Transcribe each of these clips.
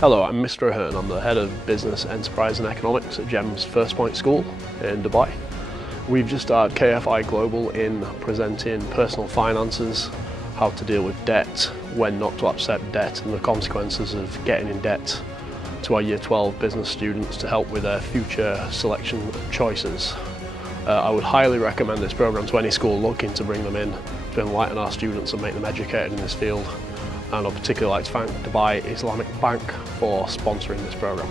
Hello, I'm Mr. Ahern. I'm the Head of Business, Enterprise and Economics at GEM's First Point School in Dubai. We've just started KFI Global in presenting personal finances, how to deal with debt, when not to accept debt and the consequences of getting in debt to our Year 12 business students to help with their future selection choices. I would highly recommend this programme to any school looking to bring them in to enlighten our students and make them educated in this field. And I'd particularly like to thank Dubai Islamic Bank for sponsoring this programme.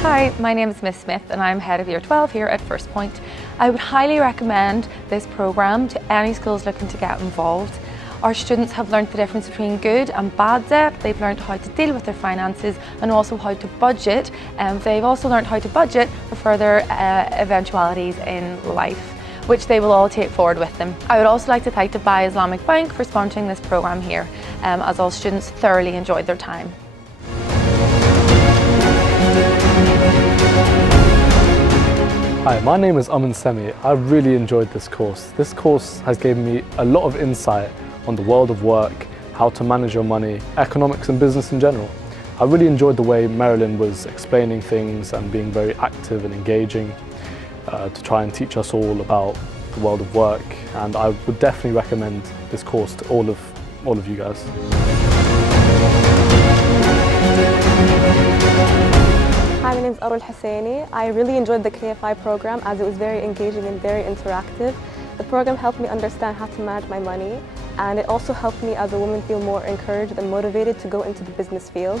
Hi, my name is Miss Smith and I'm Head of Year 12 here at First Point. I would highly recommend this programme to any schools looking to get involved. Our students have learned the difference between good and bad debt. They've learned how to deal with their finances and also how to budget. They've also learned how to budget for further eventualities in life, which they will all take forward with them. I would also like to thank Dubai Islamic Bank for sponsoring this programme here, as all students thoroughly enjoyed their time. Hi, my name is Amin Semi. I really enjoyed this course. This course has given me a lot of insight on the world of work, how to manage your money, economics and business in general. I really enjoyed the way Marilyn was explaining things and being very active and engaging to try and teach us all about the world of work, and I would definitely recommend this course to all of you guys. Hi, my name is Arul Husseini. I really enjoyed the KFI program as it was very engaging and very interactive. The program helped me understand how to manage my money, and it also helped me as a woman feel more encouraged and motivated to go into the business field.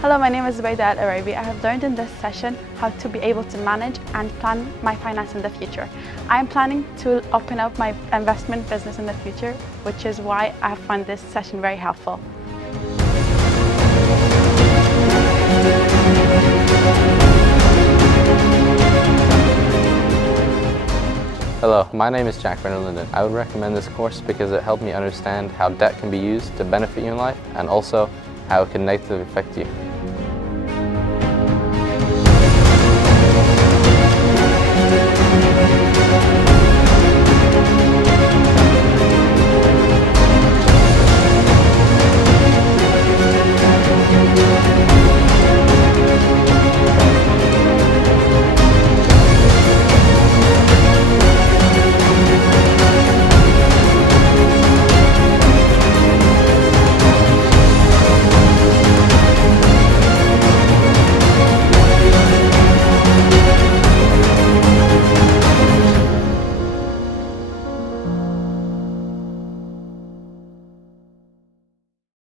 Hello, my name is Zubayda Al-Arabi. I have learned in this session how to be able to manage and plan my finance in the future. I am planning to open up my investment business in the future, which is why I found this session very helpful. Hello, my name is Jack Brennan Linden. I would recommend this course because it helped me understand how debt can be used to benefit you in life and also how it can negatively affect you.